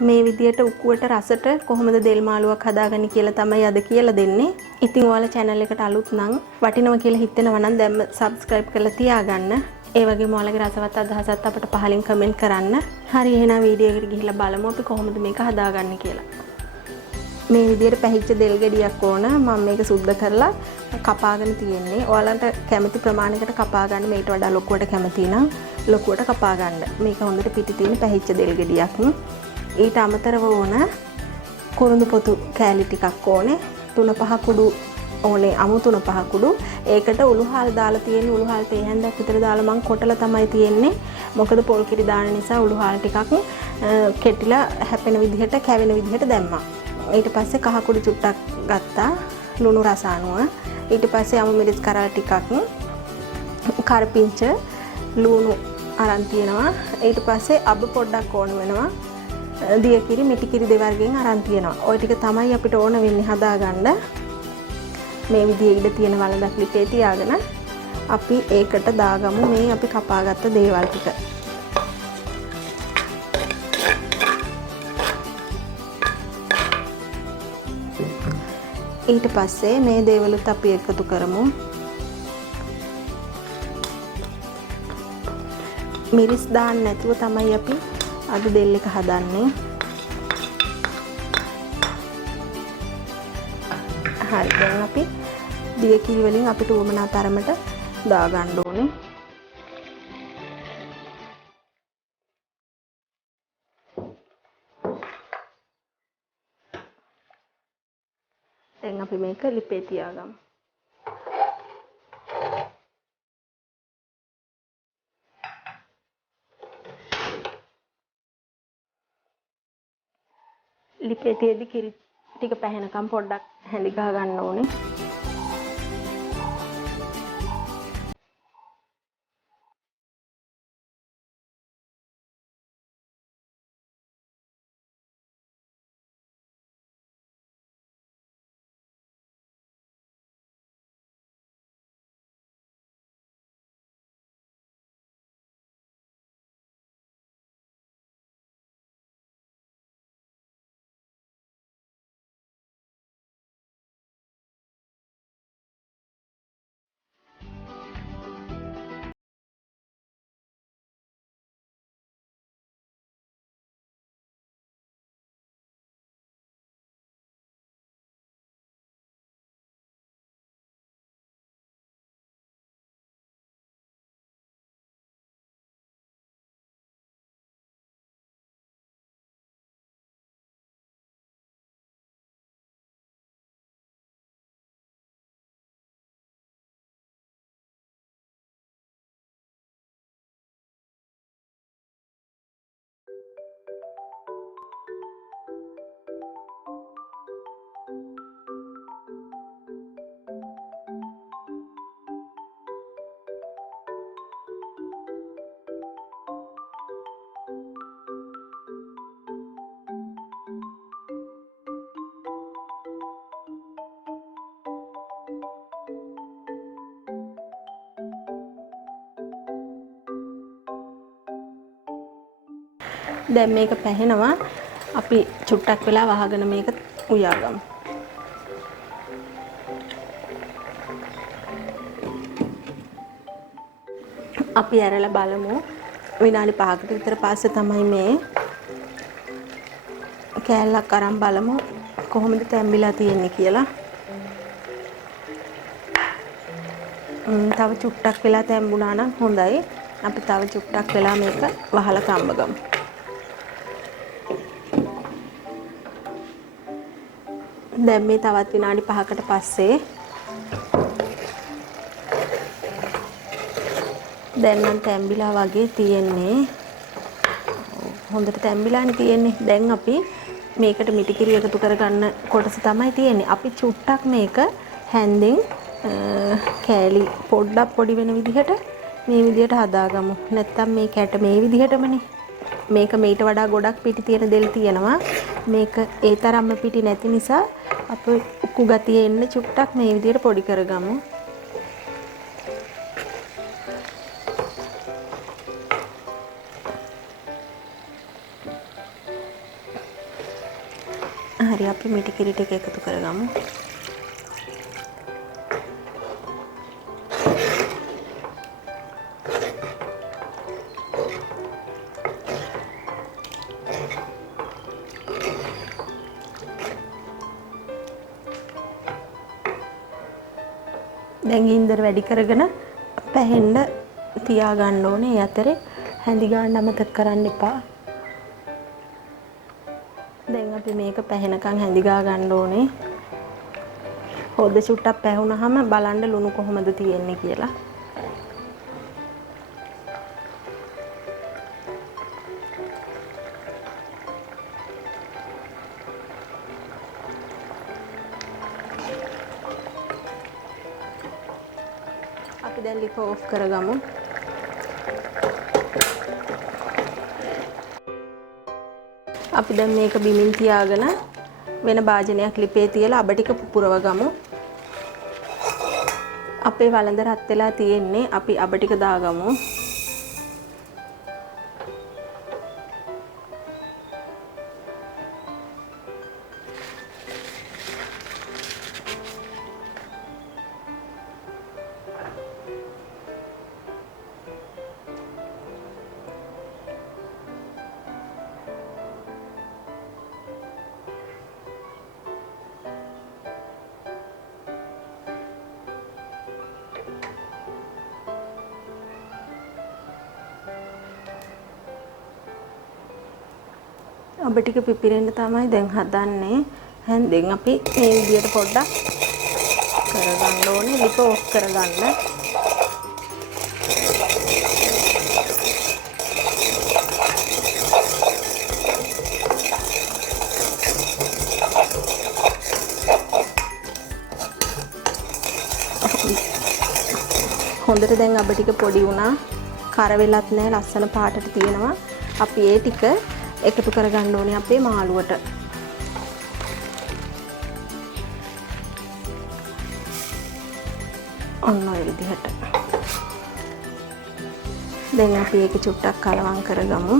මේ විදියට උක්කුවට රසට කොහොමද දෙල් මාළුවක් හදාගන්නේ කියලා තමයි අද කියලා දෙන්නේ. ඉතින් ඔයාලා channel එකට අලුත් නම් වටිනවා කියලා හිතෙනවා නම් දැන්ම subscribe කරලා තියාගන්න. ඒ වගේම ඔයාලගේ රසවත් අදහසත් අපට පහලින් comment කරන්න. හරි එහෙනම් වීඩියෝ එකට ගිහිල්ලා බලමු අපි කොහොමද මේක හදාගන්නේ කියලා. මේ විදියට පැහිච්ච දෙල් ගෙඩියක් ඕන. මම මේක සුද්ධ කරලා කපාගෙන තියෙන්නේ. ඔයාලන්ට කැමති ප්‍රමාණයකට කපා ගන්න. මේකට වඩා ලොකුවට කැමති නම් ලොකුවට කපා ගන්න. මේක හොඳට පිටි තියෙන පැහිච්ච දෙල් ගෙඩියක්. ඊට අමතරව ඕන කුරුඳු පොතු කෑලි ටිකක් ඕනේ. 3-5 කුඩු ඕනේ. අමු 3-5 කුඩු. ඒකට උළුහාල් දාලා තියෙන්නේ. උළුහාල් තේ හැන්දක් විතර දාලා මම කොටලා තමයි තියෙන්නේ. මොකද පොල් කිරි දාන නිසා උළුහාල් ටිකක් කෙටිලා හැපෙන විදිහට කැවෙන විදිහට දැම්මා. ඊට පස්සේ කහ කුඩු චුට්ටක් ගත්තා. ලුණු රස අනුව. ඊට පස්සේ අමු මිරිස් කරල් ටිකක් කරපිංච ලුණු අරන් තියෙනවා. ඊට පස්සේ අබ පොඩ්ඩක් ඕන වෙනවා. දිය කිරි මිටි කිරි දෙවර්ගෙන් අරන් තියෙනවා. ওই ටික තමයි අපිට ඕන වෙන්නේ හදාගන්න. මේ විදිහේ ඉඩ තියෙන වලඳක් ලිපේ තියාගෙන අපි ඒකට දාගමු මේ අපි කපාගත්ත දේවල් ටික. ඊට පස්සේ මේ දේවලුත් අපි එකතු කරමු. මිරිස් දාන්න නැතුව තමයි අපි අද දෙල් එක හදන්නේ. හරි දැන් අපි දිය කිරි වලින් අපිට උවමනා තරමට දා ගන්න ඕනේ. දැන් අපි මේක ලිපේ තියාගමු. ලිපේ තියදී කිරි ටික පැහැෙනකම් පොඩ්ඩක් හැඳි ගහ ගන්න ඕනේ. දැන් මේක පැහෙනවා. අපි චුට්ටක් වෙලා වහගෙන මේක උයාගමු. අපි ඇරලා බලමු. විනාඩි 5කට විතර පස්සේ තමයි මේ කෑල්ලක් අරන් බලමු කොහොමද තැම්බිලා තියෙන්නේ කියලා. තව චුට්ටක් වෙලා තැම්බුණා නම් හොඳයි. අපි තව චුට්ටක් වෙලා මේක වහලා තම්බගමු. දැන් මේ තවත් විනාඩි 5කට පස්සේ දැන් නම් තැම්බිලා වගේ තියෙන්නේ. හොඳට තැම්බිලානේ තියෙන්නේ. දැන් අපි මේකට මිටි කිරි එකතු කරගන්න කොටස තමයි තියෙන්නේ. අපි චුට්ටක් මේක හැන්දෙන් කෑලි පොඩ්ඩක් පොඩි වෙන විදිහට මේ විදිහට හදාගමු. නැත්තම් මේ කැට මේ විදිහටමනේ. මේක මේට වඩා ගොඩක් පිටි තියෙන දෙල් තියෙනවා. මේක ඒ තරම්ම පිටි නැති නිසා අපි උක්කු ගතිය එන්න චුට්ටක් මේ විදිහට පොඩි කරගමු. හරි අපි මිටි කිරි ටික එකතු කරගමු. දැන් ගින්දර වැඩි කරගෙන පැහෙන්න තියාගන්න ඕනේ. ඒ අතරේ හැඳි ගන්න අමතක කරන්න එපා. දැන් අපි මේක පැහෙනකන් හැඳි ගා ගන්න ඕනේ. හොද්ද චුට්ටක් පැහුනහම බලන්න ලුණු කොහොමද තියෙන්නේ කියලා. අපි දැන් ලිප ඔෆ් කරගමු. අපි දැන් මේක බිමින් තියාගෙන වෙන භාජනයක් ලිපේ තියලා අබ ටික පුපුරව ගමු. අපේ වළඳ රත් වෙලා තියෙන්නේ. අපි අබ ටික දාගමු. අබ ටික පිපිරෙන්න තමයි දැන් හදන්නේ. දැන් අපි මේ විදියට පොඩ්ඩක් කරගන්න ඕනේ. ලිප ඔෆ් කරගන්න. හොඳට දැන් අබ ටික පොඩි වුණා. කර වෙලත් නැහැ. ලස්සන පාටට තියෙනවා. අපි ඒ ටික එකතු කරගන්න ඕනේ අපේ මාළුවට. ඔන්න ඔය විදිහට. දැන් අපි ඒක චුට්ටක් කලවම් කරගමු.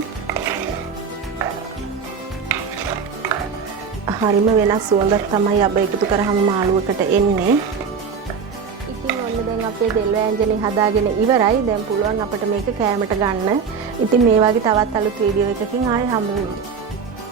හරිම වෙනස් සුවඳක් තමයි අබ එකතු කරාම මාළුවකට එන්නේ. ඉතින් ඔන්න දැන් අපේ දෙල් වෑංජනේ හදාගෙන ඉවරයි. දැන් පුළුවන් අපිට මේක කෑමට ගන්න. ඉතින් මේ වගේ තවත් අලුත් වීඩියෝ එකකින් ආයෙ හමු වෙමු.